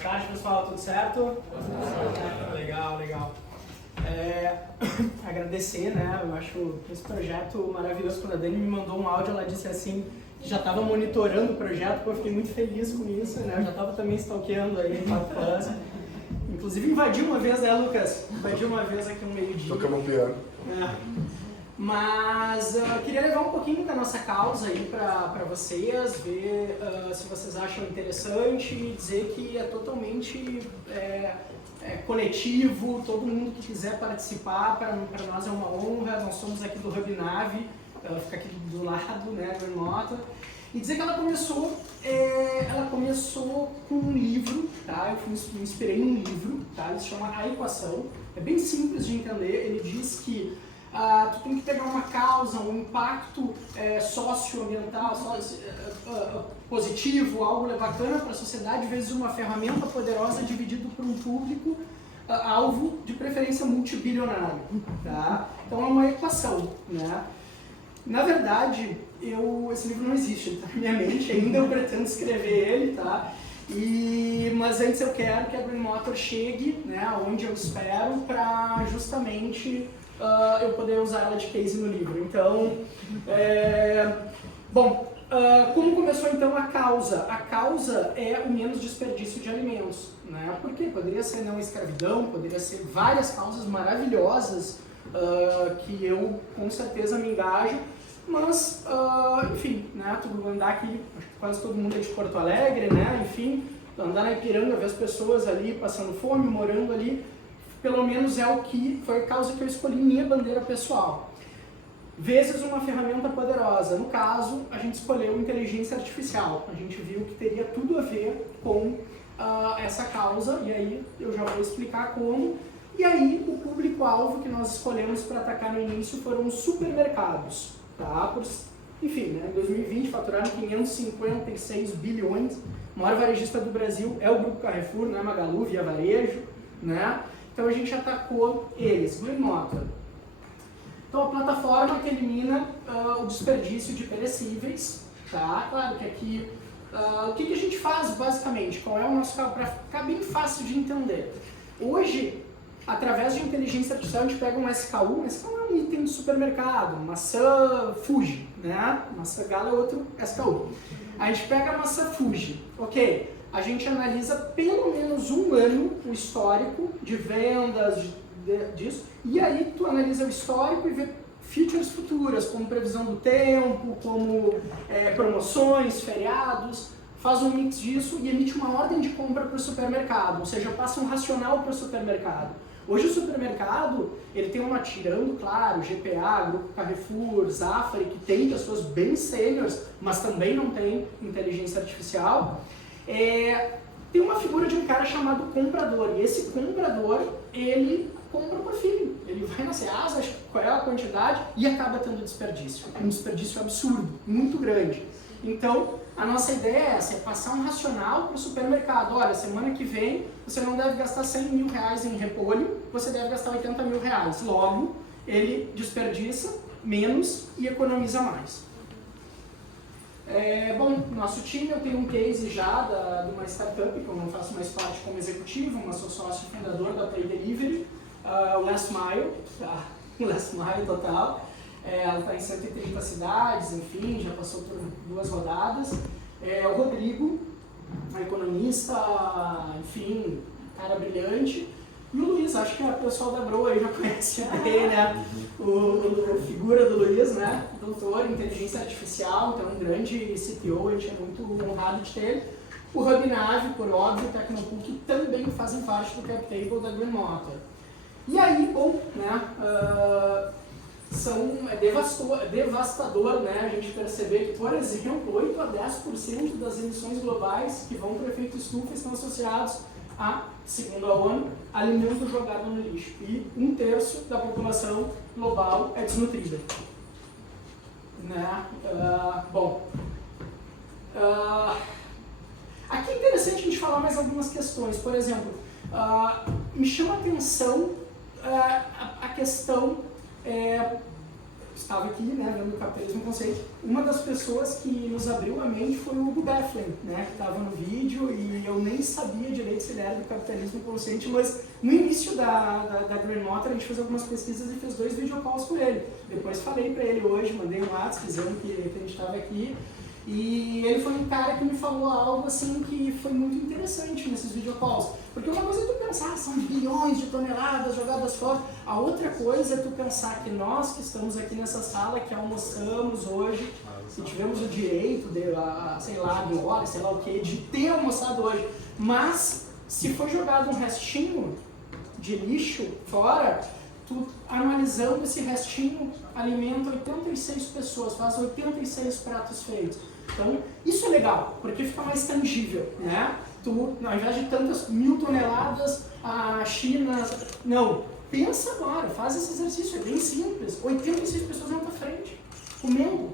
Boa tarde, pessoal, tudo certo? Legal, legal. Agradecer, né? Eu acho esse projeto maravilhoso. Quando a Dani me mandou um áudio, ela disse assim que já estava monitorando o projeto, eu fiquei muito feliz com isso, né? Eu já estava também stalkeando aí o Papo Plus. Inclusive invadi uma vez, né, Lucas? Invadi uma vez aqui no meio-dia. Tocamos piano. Mas queria levar um pouquinho da nossa causa aí para vocês, ver se vocês acham interessante, dizer que é totalmente coletivo, todo mundo que quiser participar, para nós é uma honra. Nós somos aqui do Hub Nave, fica aqui do lado, né, do Mota. E dizer que ela começou com um livro, tá? Eu me inspirei num livro, tá? Ele se chama A Equação. É bem simples de entender. Ele diz que tu tem que pegar uma causa, um impacto socioambiental, positivo, algo bacana para a sociedade, vezes uma ferramenta poderosa dividido por um público alvo, de preferência multibilionário. Tá? Então é uma equação, né? Na verdade, esse livro não existe, ele está na minha mente, ainda eu pretendo escrever ele, tá? Mas antes eu quero que a Green Motor chegue, né, onde eu espero, para justamente eu poder usar ela de case no livro. Então, como começou então a causa? A causa é o menos desperdício de alimentos, né? Porque poderia ser não escravidão, poderia ser várias causas maravilhosas que eu com certeza me engajo, mas enfim, né? Tu andar aqui, acho que quase todo mundo é de Porto Alegre, né? Enfim, andar na Ipiranga, ver as pessoas ali passando fome, morando ali, pelo menos foi a causa que eu escolhi minha bandeira pessoal. Vezes uma ferramenta poderosa. No caso, a gente escolheu inteligência artificial. A gente viu que teria tudo a ver com essa causa, e aí eu já vou explicar como. E aí, o público-alvo que nós escolhemos para atacar no início foram os supermercados. Tá? Enfim, né? Em 2020 faturaram 556 bilhões. O maior varejista do Brasil é o Grupo Carrefour, né? Magalu, Via Varejo, né? Então a gente atacou eles. Green Motor. Então a plataforma que elimina o desperdício de perecíveis, tá? Claro que aqui, o que a gente faz basicamente? Qual é o nosso carro? Para ficar bem fácil de entender. Hoje, através de inteligência artificial, a gente pega um SKU é um item de supermercado, maçã Fuji, né? Maçã Gala é outro SKU. A gente pega a maçã Fuji, ok? A gente analisa pelo menos um ano o histórico de vendas disso, e aí tu analisa o histórico e vê features futuras, como previsão do tempo, como promoções, feriados, faz um mix disso e emite uma ordem de compra para o supermercado, ou seja, passa um racional para o supermercado. Hoje o supermercado, ele tem tirando, claro, GPA, Grupo Carrefour, Zafari, que tem pessoas bem sêniores, mas também não tem inteligência artificial. Tem uma figura de um cara chamado comprador, e esse comprador, ele compra por feeling. Ele vai na Ceasa, acha qual é a quantidade e acaba tendo desperdício. É um desperdício absurdo, muito grande. Então, a nossa ideia é essa, é passar um racional para o supermercado. Olha, semana que vem você não deve gastar 100 mil reais em repolho, você deve gastar 80 mil reais. Logo, ele desperdiça menos e economiza mais. Nosso time, eu tenho um case já de uma startup, que eu não faço mais parte como executivo, mas sou sócio fundador da Play Delivery, o Last Mile, tá? O Last Mile total. Ela está em 130 cidades, enfim, já passou por 2 rodadas. O Rodrigo, um economista, enfim, cara brilhante. E o Luiz, acho que o pessoal da Bro aí já conhece bem, né? A figura do Luiz, né? Doutor em inteligência artificial, então um grande CTO, a gente é muito honrado de ter ele. O Hub Nave, por óbvio, o Tecnopool, que também fazem parte do cap table da Green Motor. E aí, né? É devastador, né? A gente perceber que, por exemplo, 8 a 10% das emissões globais que vão para o efeito estufa estão associados a, segundo a ONU, alimento jogado no lixo. E 1/3 da população global é desnutrida. Né? Aqui é interessante a gente falar mais algumas questões. Por exemplo, me chama a atenção a questão estava aqui, né, vendo o Capitalismo Consciente, uma das pessoas que nos abriu a mente foi o Hugo Beflin, né, que estava no vídeo, e eu nem sabia direito se ele era do Capitalismo Consciente, mas no início da Green Motor a gente fez algumas pesquisas e fez 2 videocalls com ele. Depois falei para ele hoje, mandei um WhatsApp dizendo que a gente estava aqui, e ele foi um cara que me falou algo assim que foi muito interessante nesses videocalls. Porque uma coisa é tu pensar, são bilhões de toneladas jogadas fora. A outra coisa é tu pensar que nós que estamos aqui nessa sala, que almoçamos hoje, e tivemos o direito de, sei lá, de hora, sei lá o que, de ter almoçado hoje. Mas, se for jogado um restinho de lixo fora, tu analisando esse restinho alimenta 86 pessoas, faz 86 pratos feitos. Então, isso é legal, porque fica mais tangível, né? Tu, ao invés de tantas 1000 toneladas, a China... Não, pensa agora, faz esse exercício, é bem simples. 86 pessoas na tua frente, comendo,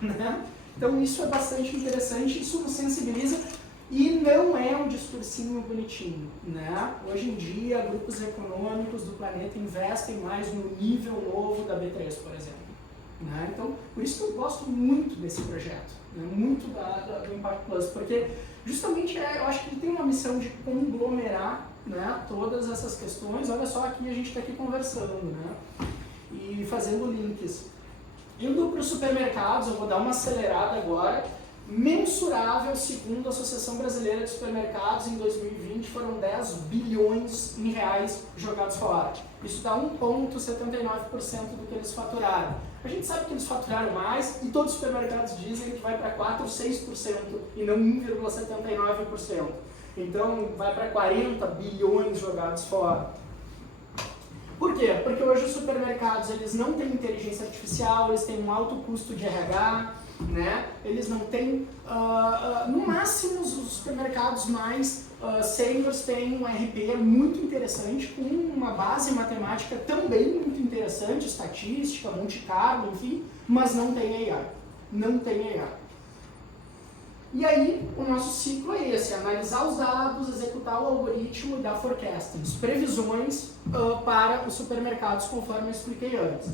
né? Então, isso é bastante interessante, isso nos sensibiliza e não é um discursinho bonitinho, né? Hoje em dia, grupos econômicos do planeta investem mais no nível novo da B3, por exemplo. Né? Então, por isso que eu gosto muito desse projeto, né? Muito do Impact Plus, porque justamente eu acho que ele tem uma missão de conglomerar, né, todas essas questões. Olha só, aqui a gente está aqui conversando, né, e fazendo links. Indo para os supermercados, eu vou dar uma acelerada agora. Mensurável, segundo a Associação Brasileira de Supermercados, em 2020 foram 10 bilhões em reais jogados fora. Isso dá 1,79% do que eles faturaram. A gente sabe que eles faturaram mais e todos os supermercados dizem que vai para 4, 6% e não 1,79%. Então vai para 40 bilhões jogados fora. Por quê? Porque hoje os supermercados eles não têm inteligência artificial, eles têm um alto custo de RH, né? Eles não têm, no máximo os supermercados mais seniors têm um RP muito interessante, com uma base matemática também muito interessante, estatística, Monte Carlo, enfim, mas não tem AI. Não tem AI. E aí, o nosso ciclo é esse, analisar os dados, executar o algoritmo e dar forecasting, previsões para os supermercados, conforme eu expliquei antes.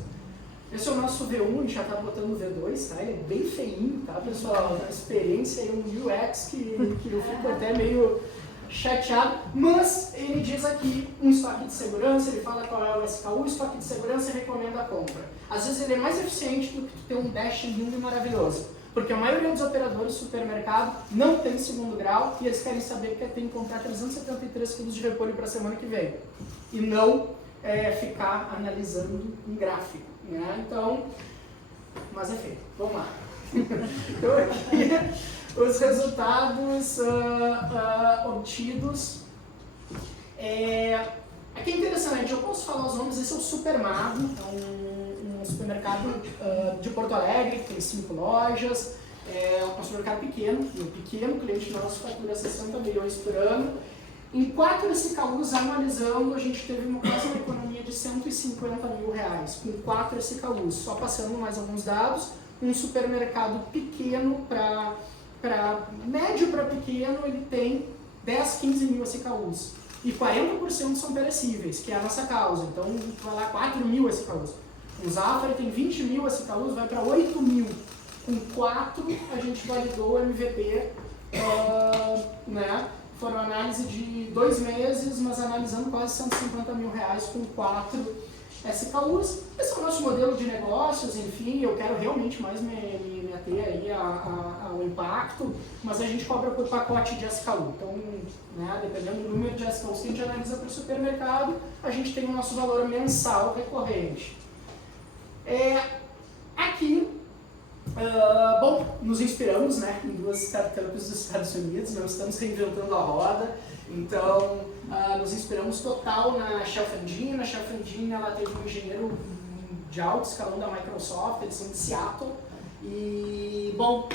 Esse é o nosso V1, a gente já está botando o V2, tá? Ele é bem feinho, tá, pessoal? A experiência e um UX que eu fico até meio chateado, mas ele diz aqui um estoque de segurança, ele fala qual é o SKU, estoque de segurança e recomenda a compra. Às vezes ele é mais eficiente do que tu ter um dash lindo e maravilhoso, porque a maioria dos operadores de supermercado não tem segundo grau e eles querem saber que tem que comprar 373 kg de repolho para a semana que vem e não ficar analisando um gráfico, né? Então, mas enfim, vamos lá. Então aqui os resultados obtidos. Aqui é interessante, eu posso falar os nomes. Esse é o Supermago, é um supermercado de Porto Alegre, que tem 5 lojas, é um supermercado pequeno, e um pequeno cliente nosso fatura 60 milhões por ano. Em 4 SKUs, analisando, a gente teve quase uma economia de 150 mil reais, com 4 SKUs. Só passando mais alguns dados, um supermercado pequeno médio para pequeno, ele tem 10, 15 mil SKUs. E 40% são perecíveis, que é a nossa causa. Então, vai lá 4 mil SKUs. O Zafari tem 20 mil SKUs, vai para 8 mil. Com 4, a gente validou o MVP, né? Foram análise de 2 meses, mas analisando quase 150 mil reais com 4 SKUs. Esse é o nosso modelo de negócios, enfim, eu quero realmente mais me ater aí ao impacto, mas a gente cobra por pacote de SKU. Então, né, dependendo do número de SKUs que a gente analisa para o supermercado, a gente tem o nosso valor mensal recorrente. Aqui, bom, nos inspiramos, né, em 2 startups dos Estados Unidos, não estamos reinventando a roda, então nos inspiramos total na Chef Engine. A Chef Engine ela teve um engenheiro de alto escalão da Microsoft, eles são de Seattle, e bom,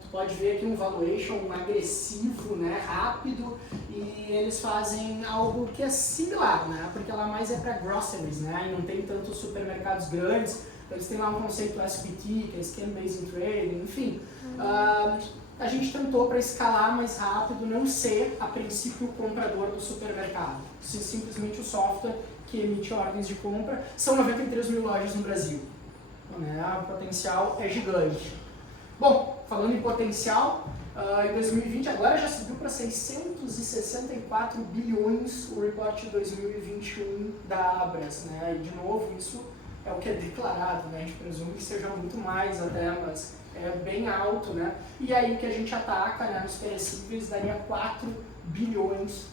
tu pode ver aqui um valuation agressivo, né, rápido, e eles fazem algo que é similar, né, porque ela mais é para groceries, né, e não tem tantos supermercados grandes. Eles têm lá um conceito SBT, que é Scan Based Trading, enfim. a gente tentou, para escalar mais rápido, não ser, a princípio, o comprador do supermercado. Ser simplesmente o software que emite ordens de compra. São 93 mil lojas no Brasil. Né? O potencial é gigante. Bom, falando em potencial, em 2020 agora já subiu para 664 bilhões o reporte de 2021 da Abras. Né? E, de novo, isso é o que é declarado. Né? A gente presume que seja muito mais até, mas é bem alto, né? E aí que a gente ataca, né, nos perecíveis, daria 4 bilhões.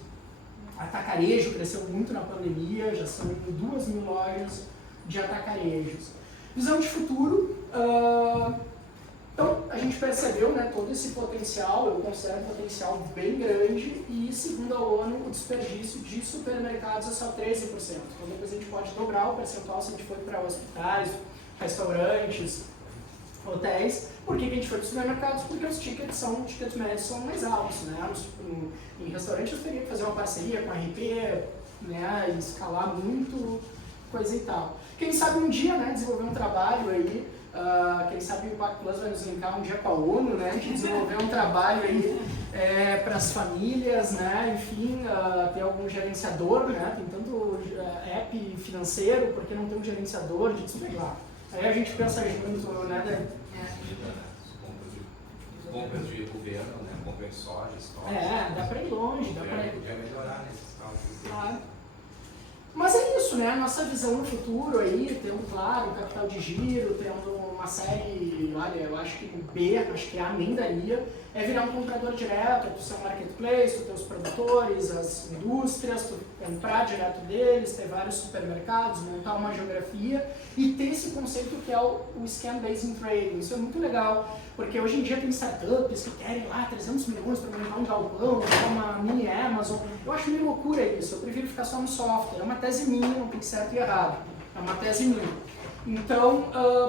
Atacarejo cresceu muito na pandemia, já são 2 mil lojas de atacarejos. Visão de futuro, então a gente percebeu, né, todo esse potencial, eu considero um potencial bem grande, e segundo a ONU, o desperdício de supermercados é só 13%. Então depois a gente pode dobrar o percentual se a gente for para hospitais, restaurantes, hotéis. Por que a gente foi para os supermercados? Porque os tickets médios são mais altos, né? Em restaurantes eu teria que fazer uma parceria com a RP, né? E escalar muito, coisa e tal. Quem sabe um dia, né, desenvolver um trabalho aí, quem sabe o Impact Plus vai nos linkar um dia com a ONU, né? De desenvolver um trabalho aí para as famílias, né? Enfim, ter algum gerenciador, né? Tem tanto app financeiro, por que não ter um gerenciador de despegar? Aí a gente pensa junto, né? Compras de governo, né? Compra em soja, estoque. Dá pra ir longe, dá pra ir. Podia melhorar nesses casos. Claro. Mas é isso, né? A nossa visão no futuro aí, tendo, claro, um capital de giro, tendo uma série, olha, eu acho que B, acho que A nem daria, é virar um comprador direto, é tu ser um marketplace, tu ter os produtores, as indústrias, tu comprar direto deles, ter vários supermercados, montar uma geografia e ter esse conceito que é o Scan Based Trading. Isso é muito legal, porque hoje em dia tem startups que querem lá 300 milhões para montar um galpão, uma mini Amazon. Eu acho meio loucura isso, eu prefiro ficar só no software. É uma tese minha, não tem certo e errado, é uma tese minha. Então,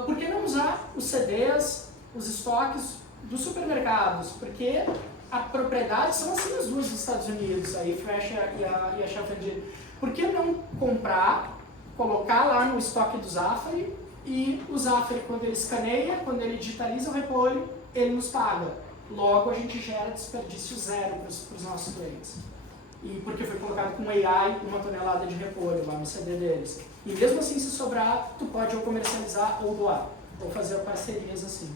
por que não usar os CDs, os estoques dos supermercados? Porque a propriedade são assim as duas dos Estados Unidos, a Fresh e a Shelf and Did. Por que não comprar, colocar lá no estoque do Zafari e o Zafari, quando ele escaneia, quando ele digitaliza o repolho, ele nos paga. Logo, a gente gera desperdício zero para os nossos clientes. E porque foi colocado com AI 1 tonelada de repolho lá no CD deles. E mesmo assim, se sobrar, tu pode ou comercializar ou doar, ou fazer parcerias assim.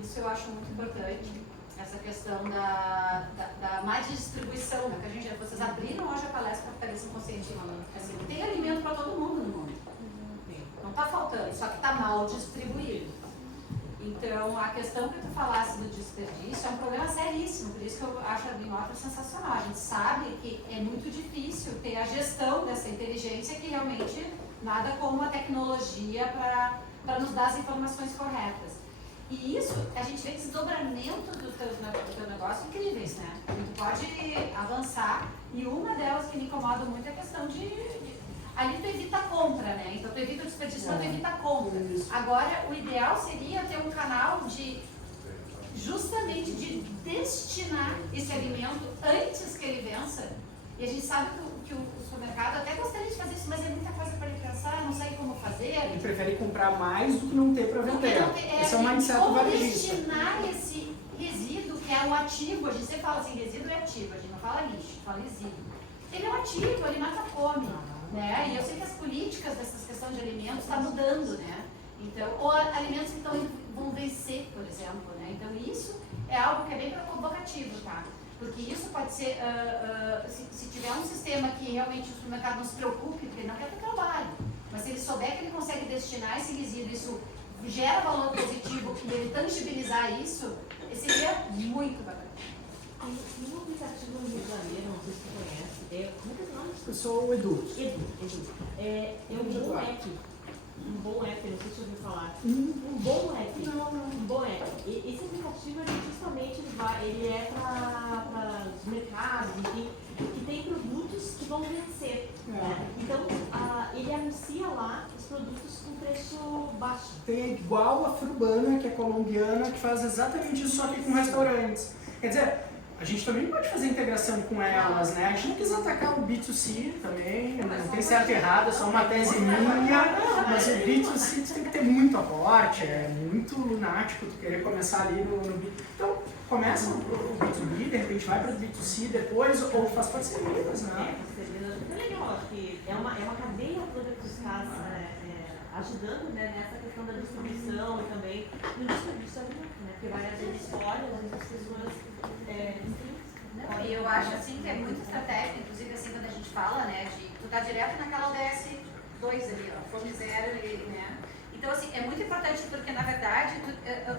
Isso eu acho muito importante, essa questão da má distribuição, né? Que vocês abriram hoje a palestra para ficar consciente, assim, tem alimento para todo mundo no mundo. Não está faltando, só que está mal distribuído. Então, a questão que tu falasse do desperdício é um problema seríssimo, por isso que eu acho a Binota sensacional. A gente sabe que é muito difícil ter a gestão dessa inteligência, que realmente nada como a tecnologia para nos dar as informações corretas. E isso, a gente vê desdobramento do teu negócio incríveis, né? Tu pode avançar, e uma delas que me incomoda muito é a questão ali tu evita a compra, né? Então tu evita o desperdício, tu evita a compra. Agora, o ideal seria ter um canal justamente de destinar esse alimento antes que ele vença. E a gente sabe que o supermercado até gostaria de fazer isso, mas é muita coisa para ele pensar, não sei como fazer. Ele prefere comprar mais do que não ter para vender. Esse é o mindset do varejista. Destinar esse resíduo, que é o ativo, a gente sempre fala assim, resíduo é ativo, a gente não fala lixo, fala resíduo. Ele é um ativo, ele mata a fome. Né? E eu sei que as políticas dessas questões de alimentos estão mudando, né? Então, ou alimentos que vão vencer, por exemplo, né? Então isso é algo que é bem provocativo, tá? Porque isso pode ser, se tiver um sistema que realmente o supermercado não se preocupe, porque ele não quer ter trabalho, mas se ele souber que ele consegue destinar esse resíduo, isso gera valor positivo e ele tangibilizar isso, seria muito bacana. Tem um aplicativo no Rio de Janeiro, não sei se você conhece, como é que é o nome? Eu sou o Edu. É um bom app, não sei se você ouviu falar. Um bom app. Um bom app. Esse aplicativo, justamente, ele é para os mercados, que tem produtos que vão vencer. Né? Então, ele anuncia lá os produtos com preço baixo. Tem igual a Frurbana, que é colombiana, que faz exatamente isso, só que com restaurantes. Quer dizer, a gente também pode fazer integração com elas, né? A gente não quis atacar o B2C também, não tem certo e errado, é só uma tese minha, mas o B2C tem que ter muito aporte, é muito lunático tu querer começar ali no B2C. Então, começa o B2B, de repente vai para o B2C depois, ou faz parcerias, né? É legal, acho que é uma cadeia toda que está ajudando, né, nessa questão da distribuição e também no desperdício alimentar, né? Porque vai haver histórias, às vezes as pessoas e eu acho assim que é muito estratégico, inclusive assim quando a gente fala, né, de tu tá direto naquela ODS 2 ali, ó, fome zero, né? Então assim, é muito importante porque na verdade,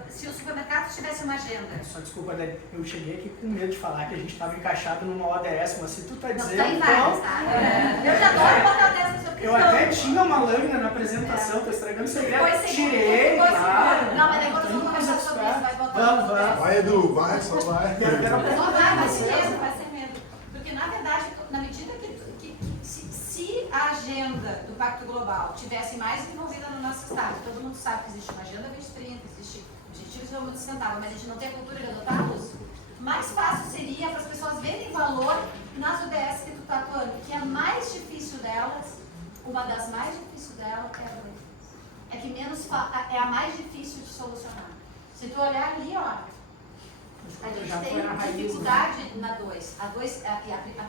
se o supermercado tivesse uma agenda. Só desculpa, Dani, eu cheguei aqui com medo de falar que a gente estava encaixado numa ODS, mas se tu tá dizendo. Não, tem várias, tá? Eu já adoro botar ODS no seu questão. Eu até tinha uma lâmina na apresentação, tô estragando isso aí. Tirei, claro. Não, mas daí quando eu vou conversar sobre isso, vai botar. Vamos. Vai, Edu, vai, só vai. Vai ser medo. Porque na verdade, na medida que se a agenda do Pacto Global tivesse mais envolvida no nosso Estado, todo mundo sabe que existe uma agenda 2030, existe Objetivos de Desenvolvimento Sustentável, mas a gente não tem a cultura de adotá-los, mais fácil seria para as pessoas verem valor nas ODS que tu está atuando, que a mais difícil delas, uma das mais difíceis delas é que menos é a mais difícil de solucionar. Se tu olhar ali, ó, a gente tem dificuldade na 2. A 2, a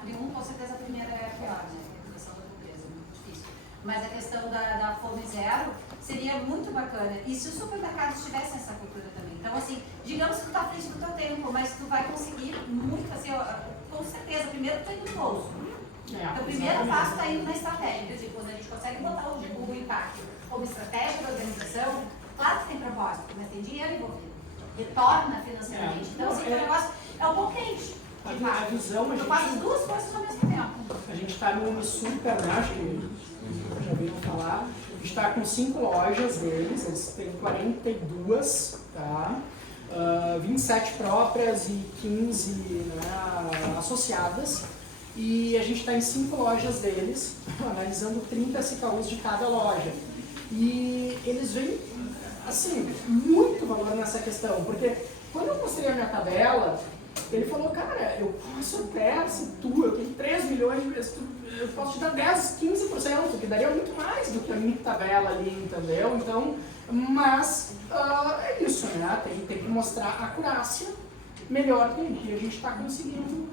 1 com certeza a primeira é a pior, né? A questão da pobreza, é muito difícil. Mas a questão da fome zero seria muito bacana. E se os supermercados tivessem essa cultura também? Então, assim, digamos que tu está à frente do teu tempo, mas tu vai conseguir muito, assim, com certeza, primeiro tu tá indo no bolso. Então, o primeiro passo está indo na estratégia. Quer dizer, quando a gente consegue botar o impacto como estratégia da organização, claro que tem propósito, mas tem dinheiro envolvido. Retorna financeiramente. Então, assim, o negócio é um pouco quente. A visão, eu faço as duas coisas ao mesmo tempo. A gente está no super, né? Acho que já ouviram falar. A gente está com 5 lojas deles, eles têm 42, tá? 27 próprias e 15 né, associadas. E a gente está em 5 lojas deles, analisando 30 SKUs de cada loja. E eles veem, assim, muito valor nessa questão, porque quando eu mostrei a minha tabela, ele falou, cara, eu posso até, se eu tenho 3 milhões, eu posso te dar 10, 15%, que daria muito mais do que a minha tabela ali, entendeu? Então, mas é isso, né? Tem que mostrar a acurácia melhor que a gente está conseguindo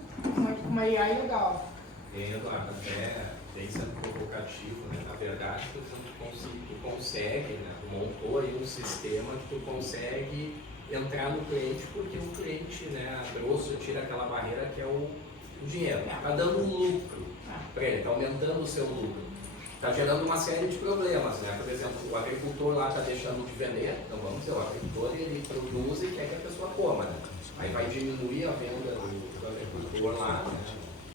uma AI legal. Eduardo, até tem sendo provocativo, né? Na verdade, tu consegue, né? Tu montou aí um sistema que tu consegue entrar no cliente porque o cliente, né, a grosso tira aquela barreira que é o dinheiro. Está dando um lucro para ele, está aumentando o seu lucro. Está gerando uma série de problemas, né? Por exemplo, o agricultor lá está deixando de vender, então vamos dizer, o agricultor ele produz e quer que a pessoa coma, né? Aí vai diminuir a venda do agricultor lá, né?